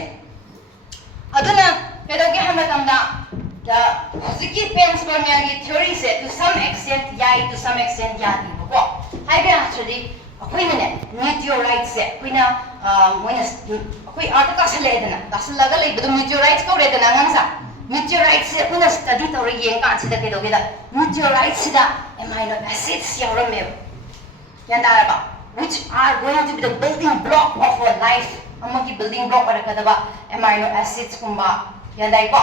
aduna pedoge hamatamda the huziki panspermia gi theory se to some extent yadi ko hai be actually akoi ne meteorite se kuina moina akoi art ka saledana tasalaga leibudu meteorite ko redana ngangsa meteorite se kuna study tawre yeng ka sida ke doge da meteorite sida amino acids yaurame yandara which are going to be the building block of our life amagi building block arakadaba amino acids kumba yandai ko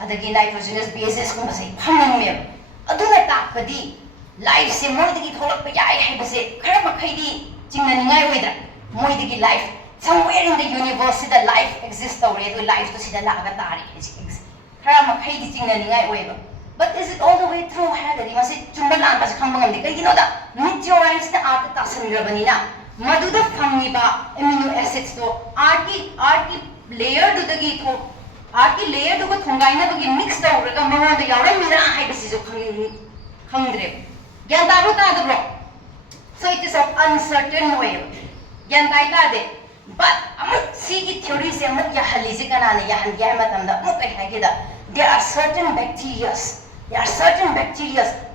adagi nitrogenous bases kumba sai phamame aduna takpadi life se moidagi tholak pa yai haibase khara makhaidi chingna ningai oida moidagi life somewhere in the universe the life exists tawre do life to sida laga tari khara makhaidi chingna ningai oiba but is it all the way through hadari masi chumba lan ba khangba ngamde kai gino da meteorites da art ta sangrabani na maduda phangiba amino acids to arki layer du dagi tho arki layer du ko thongaina du gi mix tawraga mama da yawra mira haibasi jo khangdre Gyantaru ta bro. So it is of uncertain way. Gyantai ta de. But amuk si theory se amuk yahali se kana ne yahan yamatam da amuk kai hagida. There are certain bacteria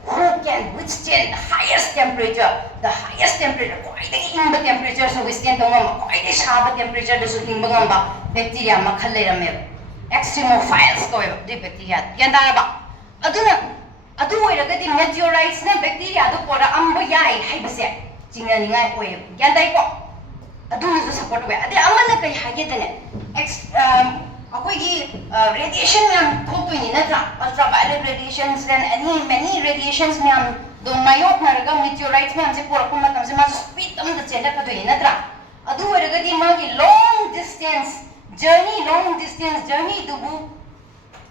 who can withstand the highest temperature. Quite in the temperature so withstand the quite a sharp temperature so in bangamba bacteria makhalera extremophiles ko the bacteria. Gyantara ba. Aduna adu oiragadi meteorites na bacteria adu pora ambo yai haibase jingna ningai oi gyandai ko adu ni support we ade amana kai hagedane akoi gi radiation yam thotoi ni natra ultraviolet radiations and many radiations myam do mayok naraga meteorites myam se pora kuma tam se ma speed tam da chela ka doi natra adu oiragadi magi long distance journey dubu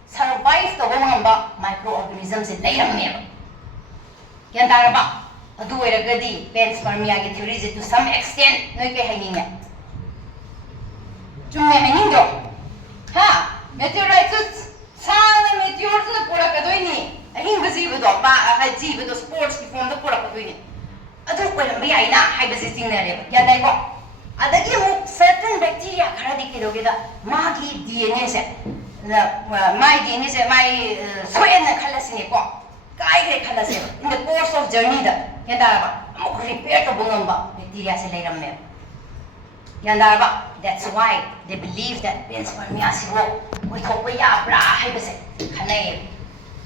survive the womamba microorganisms in layameba. Yandaraba, adu eragadi, panspermia gi theories to some extent, no ke hanging. Chume hanging do. Ha, meteorites, sana meteors the pura kadoini. Hanging the zibu do, ba a zibu do sports from the pura kadoini. Adu erambia ina, hibasisting there. Yandako. Adagi certain bacteria karadi kedogeda, magi DNA set. My DNA se my soil na khalasini ko kai ge khalase in the course of journey da yandara amuk repair to bungamba bacteria se leiramme yandara that's why they believe that panspermia se wo thokwa ya bra haibase khanai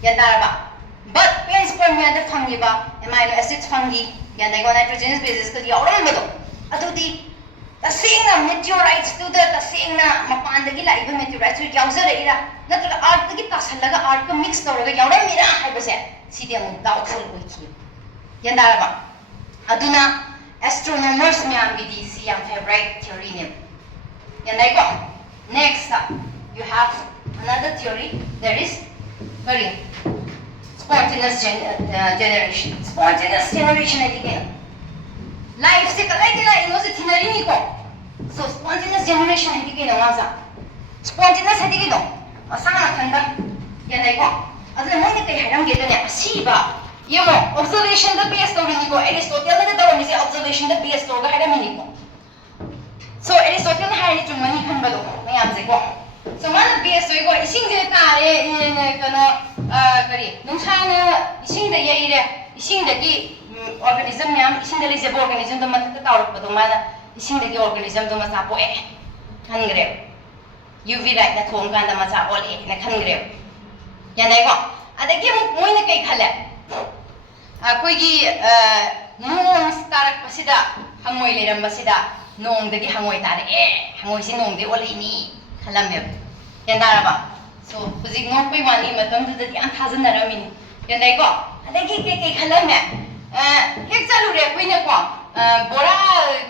yandara but panspermia da phangiba amino acids phangi yandai go nitrogenous bases ko yauram medo adudi tasingna meteorites to the tasingna mapandagi laiba meteorites to yauzara ira natraga art gi tasalaga art ka mix tawraga yaura mira haibase sidi amu doubtful oithi yandara ba aduna astronomers myam gi di si am favorite theory ne yandai ko next you have another theory there is very spontaneous generation again life se kalai dila ino se thinari ni ko so spontaneous generation hedi ke na sa spontaneous hedi ke no asana thanda yanai ko aduna moi ne kai haram ge ne asiba yemo observation the base to ni ko Aristotle ne da mi se observation the base to ga haram ni ko so Aristotle ha ni chumani khan ba do mayam se ko so man base to ko ising je ta re ne kono kari nungsana ising da yai re ising da ki organism myam ising da lise organism da mat ta tawrak ba do mana ising da ki organism do ma sa po khangre UV light na thong kan da ma sa all na khangre yanai ko adagi moi na kai khale akoi gi nong starak pasida hangoi leram basida nong dagi hangoi tare hangoi si nong de olai ni khalam yandara ba so puzik nong pai mani matam du da di an thazan naramin yanai ko adagi kai khalam hek chalu re koi na ko bora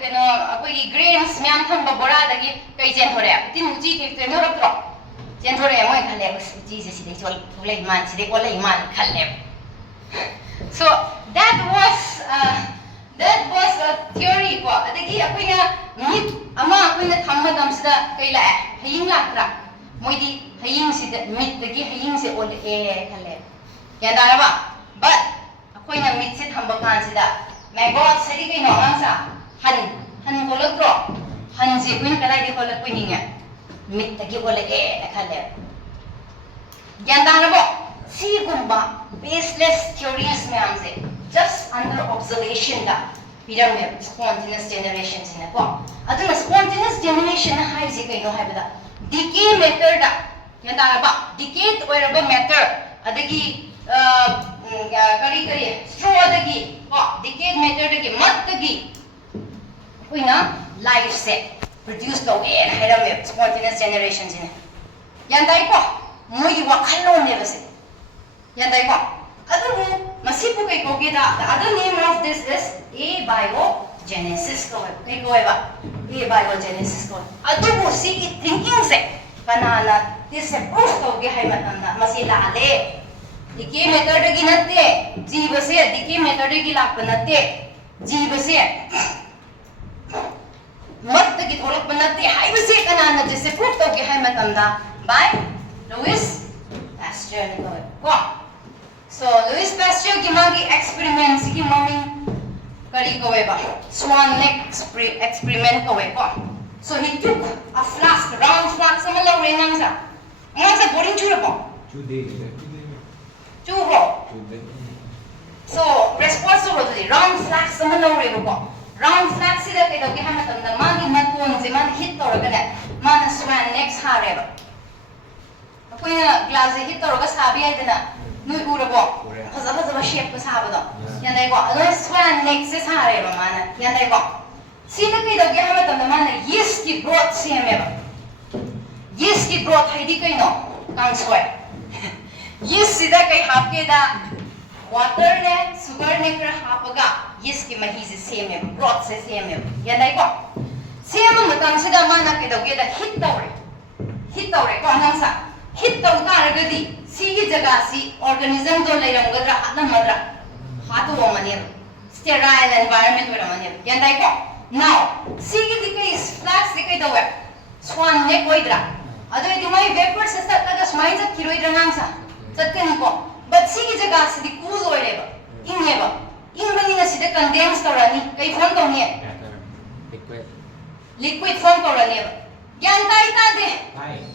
keno akoi gi grains myam tham ba bora dagi kai jen thore tin uji ke te no ro jen thore moi khale uji je si de chol olai man si de olai man khale so that was a theory ko adagi akoina mit ama akoina thamma damsda kaila haying lakra मोइदी हयिंग सिद मिट दगी हयिंग से ओल ए खले या दारबा but अखोइना मिट से थंबा कांसिदा मैगोट सरी कई नोंगांसा हन कोलत्रो हन जे कुइन कलाई दे कोलक कुइनिंगा मिट दगी ओल ए खले या दारबा सी गुंबा baseless theories में हमसे just under observation दा पिरामिड spontaneous generation सिने को अदुना spontaneous generation हाई जे कई नो हाई बदा decay matter da yanda ba decay oiraba matter adagi kari straw adagi decay matter dagi mat dagi koina life se produce to air hairame spontaneous generation jine yanda ko moi wakhalo ne base yanda ko adu masi pu kai ko ge da the other name of this is abiogenesis ko kai ko ba abiogenesis ko adu bu si ki thinking se kanana this se proof to ge hai matamna masi la le decay method gi natte jeeva se decay method gi la panatte jeeva se mat gi tholak panatte hai se kanana this se proof to ge hai matamna by Louis Pasteur ni ko so Louis Pasteur gi magi experiment gi moming kari ko ba swan neck experiment ko ko so he took a flask round flask sama lo rengang sa boring chura po churo so responsible to the round flask sama lo re po round flask sida ke do ke hama tam na magi matun se man hit to ra ga man swan neck ha re ba ko ina glass hit to ra ga sabi ai dana nui ura po haza haza shape ko sa ba do yan dai ko alo swan neck se sa re ba man yan dai ko sida kai do ge hama tam na man yeast ki broth se me ba yeast ki broth hai di kai no kan soy yeast sida kai hap ke da water ne sugar ne kar hapaga yeast ki mahi se se me broth se me yan dai ko se ma matam sida man ke do ge da hit tawre ko nang sa hit taw ta ra ga di si gi jaga si organism do lai ram ga dra hatna madra hatu wa mane sterile environment wa mane yan dai ko now sige dikai flax dikai dawe swan neck oidra adu idi mai vapor se sataga smai jat kiroidra nangsa chatkani ko but sige jaga se di cool oireba ingbani na sida condense torani kai form tawni liquid form torani yan tai ta de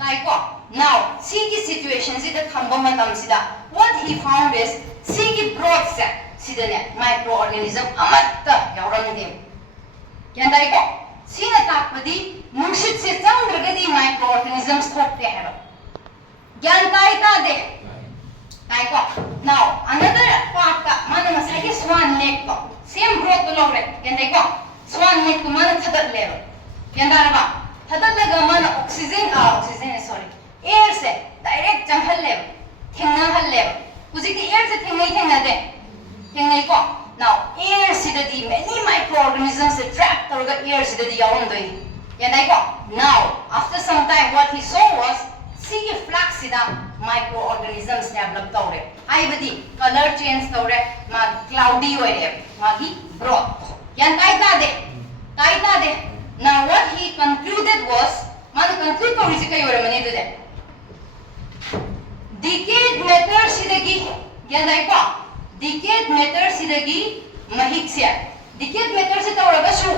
tai ko now sige situation sida thamba matam sida what he found is sige broth se sida ne microorganism amatta yauram de yan dai ko sina takpadi nungshit se changragadi microorganisms thokte hai yan tai ta de tai ko now another part ka mana masai ke swan neck ko same broth to logre yan dai ko swan neck ko mana thadat le yan dai ba thadat laga mana oxygen sorry air se direct janghal le thengna hal le kujik air se thengai de thengai ko now air sidadi many microorganisms that trap toroga air sidadi yawn doi yanai ko now after some time what he saw was see flax sida microorganisms develop tore ai badi color change tore ma cloudy oire magi broth yan tai ta de now what he concluded was man conclude ko ri kai ore mane de decayed matter sidagi yanai ko decayed matter sidagi mahik sia decayed matter se tawraga su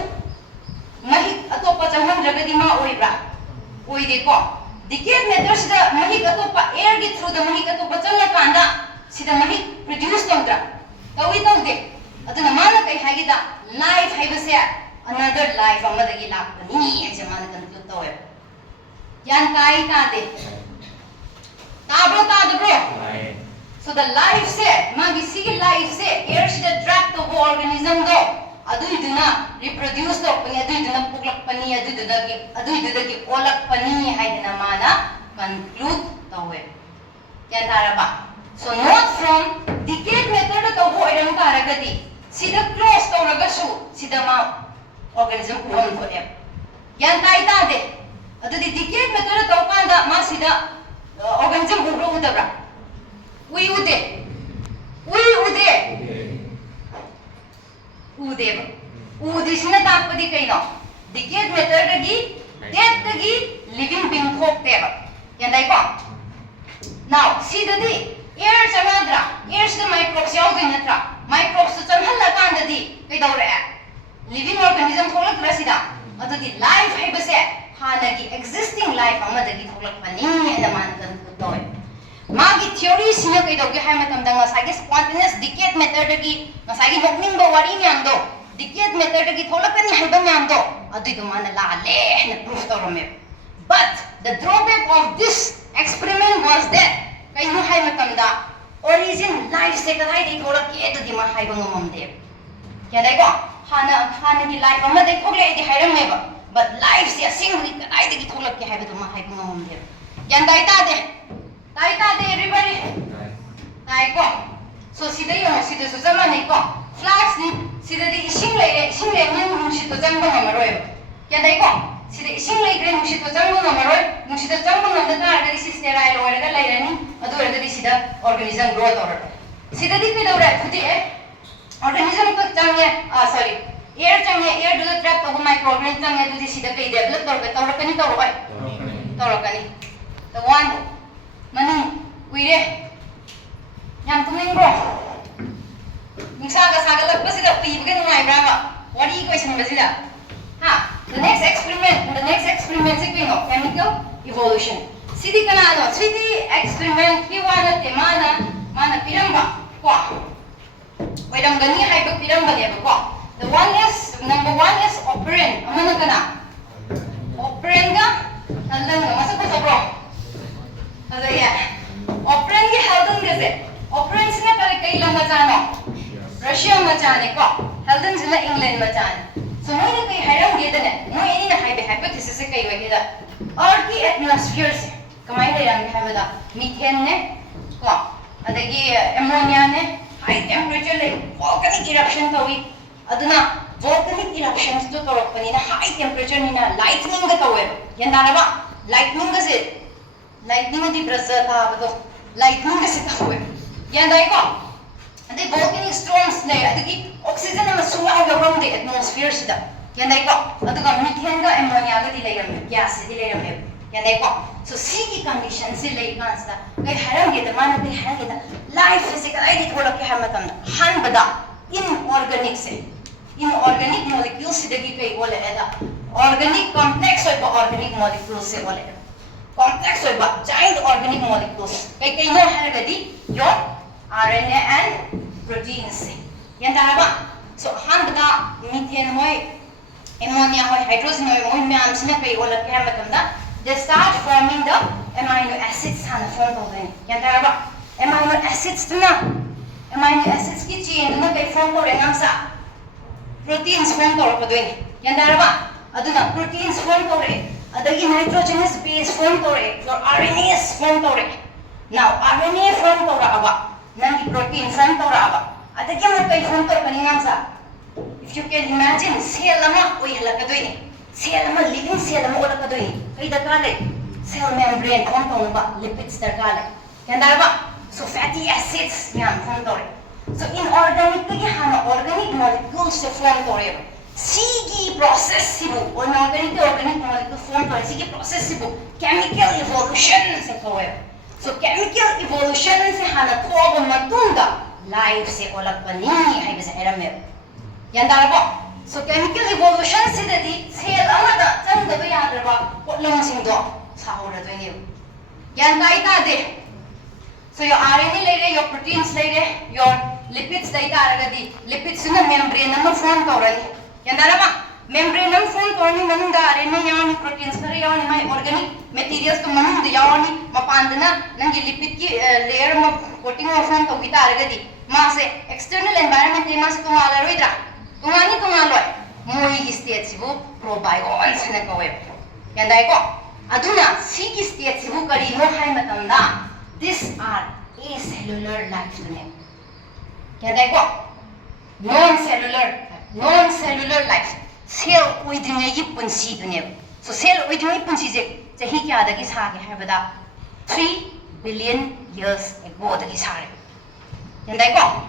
mahik atopa changham ragadi ma oibra oide ko decayed matter sida mahik atopa air gi through the mahik atopa changa kanda sida mahik produce tawdra tawi tawde aduna mana kai hagida life haibase another life amadagi lakpani haise mana conclude tawe yan kai ta de tabro so the life se magi sigi life se air shida trap to organism do adu iduna reproduce to pani adu iduna puklak pani adu iduna ki olak pani haidina mana conclude tawe ya taraba so not from decayed method to ho iram taragadi sida close to ragasu sida ma organism kuham ko em yan tai ta de adu di decayed method to panda ma sida organism bubro udabra ude sina takpadi kai no decayed method gi death gi living being thok te ba Yandaiko. Now, see the D. Air Samadra. Air the microbes yaudinatra. Microbes to Chanhala di. Living organism Tolak Rasida. Other the life Hebase. Hanagi existing life Amadagi Tolak Pani and the Mantan Kutoy. Magi theory sino kay dogi hamatam dang masagi spontaneous decade method gi masagi mokning ba wari nyam do decade method gi tholak ni haiba nyam do adu do mana la le na proof to rame. But the drawback of this experiment was that kay no hamatam da origin life se kadai di tholak ke adu di ma haiba ngam de kya dai ko hana gi life ama de thogle di hairam me ba but life se singly kadai di tholak ke haiba do ma haiba ngam de yan dai ta de Taita de everybody. Taiko. So sida yung sida so sama ni ko. Flags ni sida di ising lay nung sida jang bang amaroy. Kaya taiko. Sida ising lay nung sida jang bang amaroy. Nung sida jang bang amda na agad isi sterile or agad lay ni. Ado agad isi sida organism growth or. Sida di kaya daw puti organism ko jangya sorry. Air jangya air do trap to microorganism jangya do di sida kaya develop or ka kani tawro kani. The one Manu, kuire. Yang kuning bro. Saga lag basi da kuib ke ngai brava. What is question basi da? Ha, the next experiment is chemical evolution. Sidi kana no, sidi experiment ki wana te mana piramba. Kwa. Wait am gani hai ba piramba le ba. The number one is operand. Amana kana. Operand ga halang masa ko bro. Operand की हेल्दन कैसे? Operand से ना पहले कई लंबा जाना, Russia में जाने को, हेल्दन से ना इंग्लैंड में जाने. So मुझे कई हैरान किया था ने, मुझे इन्हीं ना hypothesis से कई वही था. और की atmosphere से, कमाई ले रंग है बता, मीथेन ने, को, अदगी ammonia ने, high temperature ले, volcanic eruption था हुई, अदना volcanic eruptions जो तो रोकनी ना high temperature नी ना lightning का तो हुए, ये ना बा, lightning का से Lightning di brasa ta bado lightning kasi ta huwe yan dai ko ade volcanic storms le adigi oxygen na sunga ga from the atmosphere sida yan dai ko adu ga methane ga ammonia ga di layam gas di layam yan dai ko so sigi condition se le kansta kai haram ge da man de haram ge da life physical ai di thola ke hamatam han bada inorganic molecules sidagi kai wala eda organic complex or organic molecules se wala complex or giant organic molecules. Kaya no haragadi your RNA and proteins. Yan ba? So han bada methane hoy, ammonia hoy, hydrogen hoy, ma'am sina kay wala kaya matamda. They start forming the amino acids han form to din. Yan ba? Amino acids na. Amino acids ki chain na kay form to rin ang sa proteins form to rin pa din. Yan ba? Aduna proteins form to rin. Adagi nitrogenous base form to re, your RNA is form to re. Now RNA form to ra aba, nangi protein form to ra aba. Adagi mo kay form to kaningang sa. If you can imagine, cell ama oy halaka doy. Cell ama living cell ama wala ka doy. Kay dakale cell membrane form to ba, lipids dakale. Kanda ba? So fatty acids yan form to re. So inorganic kay hana organic molecules se form to re. Sige process sibu, organic molecule form to sige process sibu, chemical evolution se kawai. So chemical evolution se hana thoba matunda life se olag pani hai bisa eramel. Yan darabo. So chemical evolution se dadi cell amada chang da ya darba potlang sing do sahura do ni. Yan dai ta de. So your RNA layer, your proteins layer, your lipids dai ta aragadi. Lipids na membrane na form to rani. Yan ba? Membrane ng form to ni manunda RNA yawn proteins na yawn may organic materials to manunda yawn mapanda na nang lipid ki layer mo coating mo form to kita aragadi mase external environment ni mas tungala roidra tungaloy moy state sibu probiotics na kaweb yan dai ko aduna siki state sibu kari no hay matanda these are acellular life ne yan dai ko non-cellular life. Cell oidringai punsi dune. So cell oidringai punsi je chahi kya da ki sa ge habada 3 billion years ago da ki sa re. Yandai ko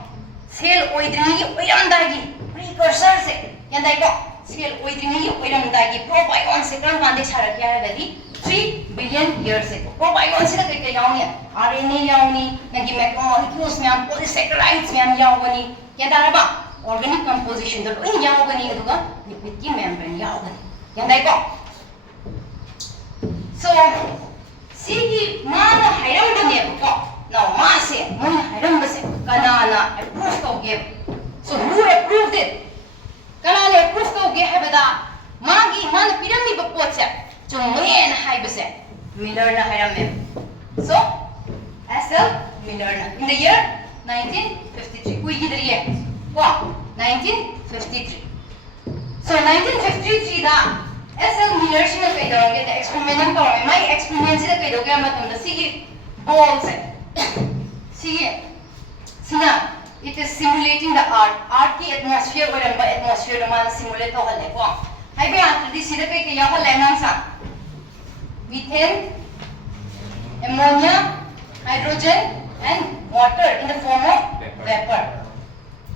cell oidringai oiram da gi precursor se yandai ko cell oidringai oiram da gi probiotics se kan mande sa ra kya ga di 3 billion years ago. Prokaryote sida kay yauni RNA yauni nagi macromolecules myam polysaccharides myam yaugani yanda ba organic composition do in yaugani aduga lipid ki membrane yaugani yanda ko so sigi mana hairam dane ko now mase mun hairam base kanana approve to give so who approved it kanana approve to give habada magi mana pirami ba potse Jungmen haibase Miller na hairam so SL Miller na in the year 1953 kui gidriye ko 1953 so 1953 da SL Miller sina kai dawnge the experiment to my experiment sina kai doge matam da sigi ball se sigi sina it is simulating the art ki atmosphere or atmosphere ma simulate to hale ko haibe atri sida kai ya hale nang sa methane, ammonia, hydrogen, and water in the form of vapor.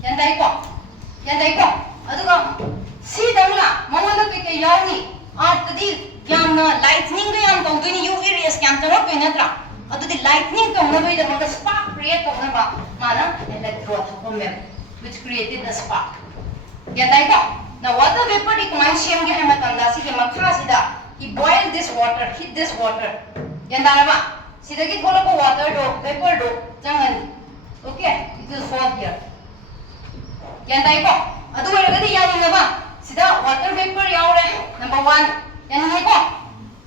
Yandai ko. Aduga si dangla mamala kay yauni art di yamna lightning ga yam tong duni UV rays kyam taro ko natra. Adu di lightning tong na bai da mga spark create tong na ba mana electrode hapom which created the spark. Yandai ko. Na water vapor di kumain siyam ga hamatanda si ke makha sida he boiled this water, heat this water. Yandana ba? Sidagi bola ko water do, vapor do, jangan. Okay, it will fall here. Yandai ko. Adu wala gadi yani na ba? Sida water vapor yaure. Number 1. Yan ko.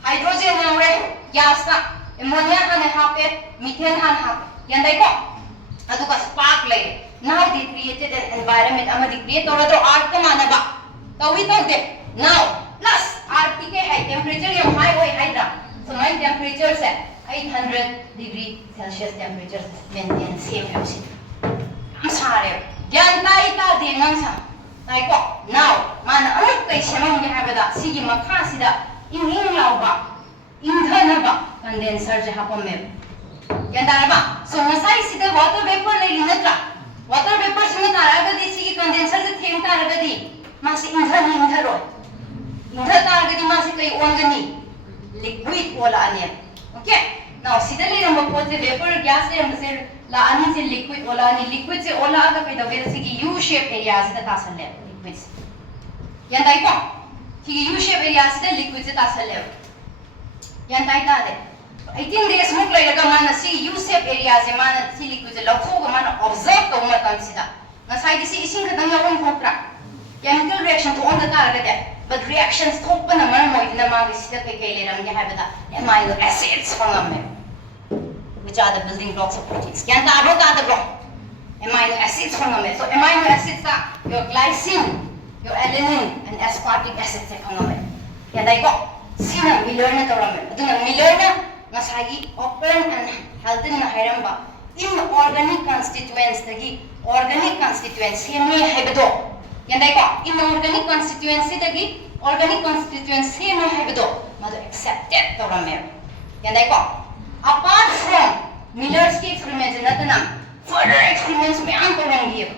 Hydrogen yaure. Gas na. Ammonia han hape, methane han hape. Yandai ko. Adu ka spark lay. Now they created an environment. Ama they create ora to art ka mana ba? Tawi to de. Now plus RT के high temperature या high होए hydra so my temperature से 800 degree Celsius temperature maintain same है उसी हम सारे ज्ञान ताई देंगन सा ताई को now माना अमुक कई शमंग के हबदा सीगी मखा सीधा इन लाउबा इंधन बा कंडेंसर जहाँ पर में ज्ञान तारा so नसाई सीधा water vapor ले लिनत्रा water vapor से तारा गदी सीगी कंडेंसर से थेंग तारा गदी मासी इंधन रो Target masi kay ongani liquid wala aniya. Okay? Now sida le nang magpote vapor gas le nang sir la ani se liquid wala ani liquid se wala aga kay daw sige U shape area sida tasal le liquid. Yan dai ko. Sige U shape area sida liquid se tasal le. Yan dai ta de. 18 days mo klay laga mana si U shape area se mana si liquid se lakho ko mana observe ko matan sida. Na side si ising kadang yawan kontra. Chemical reaction to on the target de. But reactions to pa naman mo ito naman sila kay kailangan niya habita amino acids pangamme which are the building blocks of proteins. Yan tabo bro. Amino acids pangamme. So amino acids ta your glycine, your adenine, and aspartic acid sa pangamme. Yan dai ko sina Miller na tawramme. Ito na Miller na nasagi open and healthy na hiram ba inorganic constituents dagi organic constituents hemi habito. Yan dai ko inorganic constituency dagi organic constituency no habito mado accepted to ramer. Yan dai ko apart from Miller's experiments natanam further experiments me ang parang here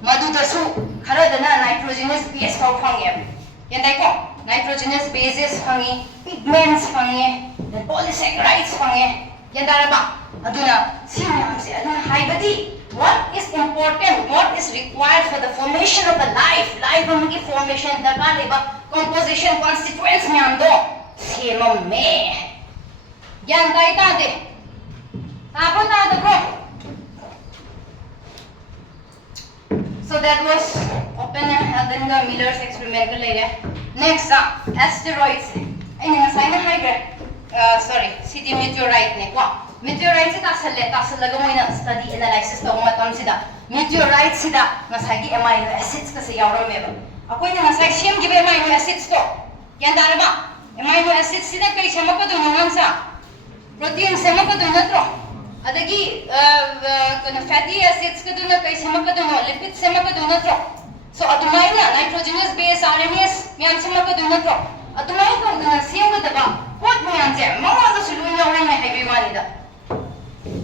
madu dasu khara dana nitrogenous base pa phangye. Yan dai ko nitrogenous bases phangi pigments phangi polysaccharides phangi. Yan dara ba aduna sinam se aduna haibadi what is important, what is required for the formation of the life की formation दरकार लेबा composition constituents में हम दो same में ज्ञान दायिता दे आपको ताद को so that was open and held in the Miller's experiment को ले next asteroids इन्हें नसाइना hybrid sorry city meteorite ने को meteorite से तासल लगा मोइना study analysis तो उम्मतम सिदा meteorite सिदा नसाइकी amino acids का से यावरो में बा अकोई ने नसाइक शेम गिवे amino acids तो क्या दारे बा amino acids सिदा कई शेम को तो नुमान सा protein शेम को तो नत्रो अदगी कन fatty acids को तो न कई शेम को तो न lipid शेम को तो नत्रो so अतुमाइना nitrogenous base RNAs म्याम शेम को तो नत्रो अतुमाइ को न शेम को दबा what म्याम जे मावा तो सुलुन यावरो में है बीमारी दा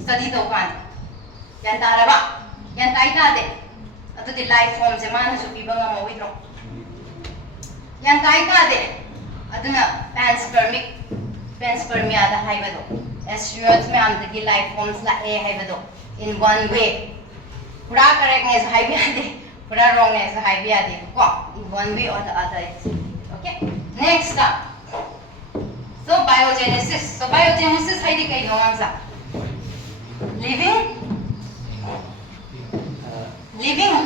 study to kan yan taraba yan taita de ato di life form se man su piba nga mo witro yan taita de aduna panspermic panspermia da haibado astronauts me am the life forms la a haibado in one way pura correctness haibiyade pura wrongness haibiyade ko in one way or the other okay next up so biogenesis haidi kai no angsa living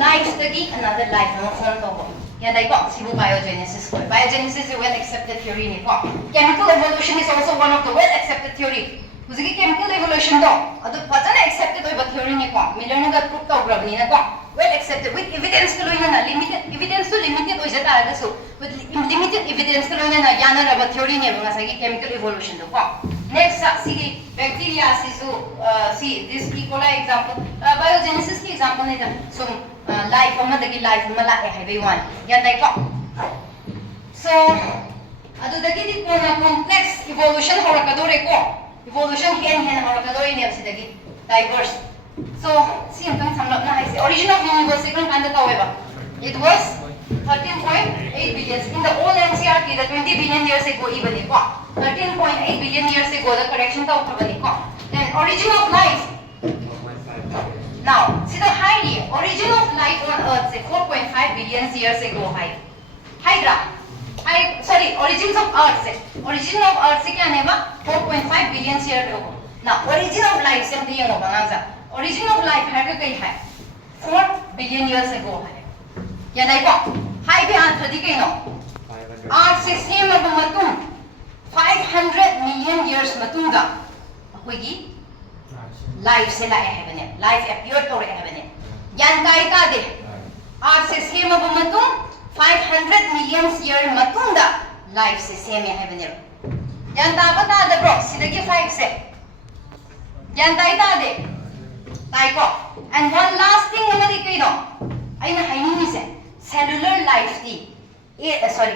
life tagi another life no form to ya dai ko sibu biogenesis is a well accepted theory ni ko chemical evolution is also one of the well accepted theory huziki chemical evolution do adu pachana accepted oiba theory ni ko Miller na proof to grabni na ko well accepted with evidence ko loina na limited evidence to limited oisa ta ga so with limited evidence ko loina na yana raba theory ni ba sagi chemical evolution do ko next sigi bacteria sisu see this E. coli example biogenesis ki example ni da so life ama dagi life ama la e haibai one ya dai ko so adu dagi di ko na complex evolution horakadore ko evolution hen horakadore ni absidagi diverse so see am tang samlap na hai se origin of universe kan kanda ta hoiba it was 13.8 billion in the old NCERT the 20 billion years ago even ko 13.8 billion years ago the correction ta uthabani ko then origin of life now see the highly origin of life on earth say 4.5 billion years ago hydra sorry origins of earth say origin of earth se kya neba 4.5 billion years ago now origin of life se diye no banangsa origin of life hai ka kai hai 4 billion years ago hai ya dai ko hai be answer di kai no earth se same ab matung 500 million years matunga akoi gi life se la hai bane life appear to re hai bane yan kai ta de earth se same ab matung 500 million year matunda life se same hai bane yan ta bata de bro sidagi 5 se yan tai ta de tai ko and one last thing amadi kai no aina haini ni se cellular life di sorry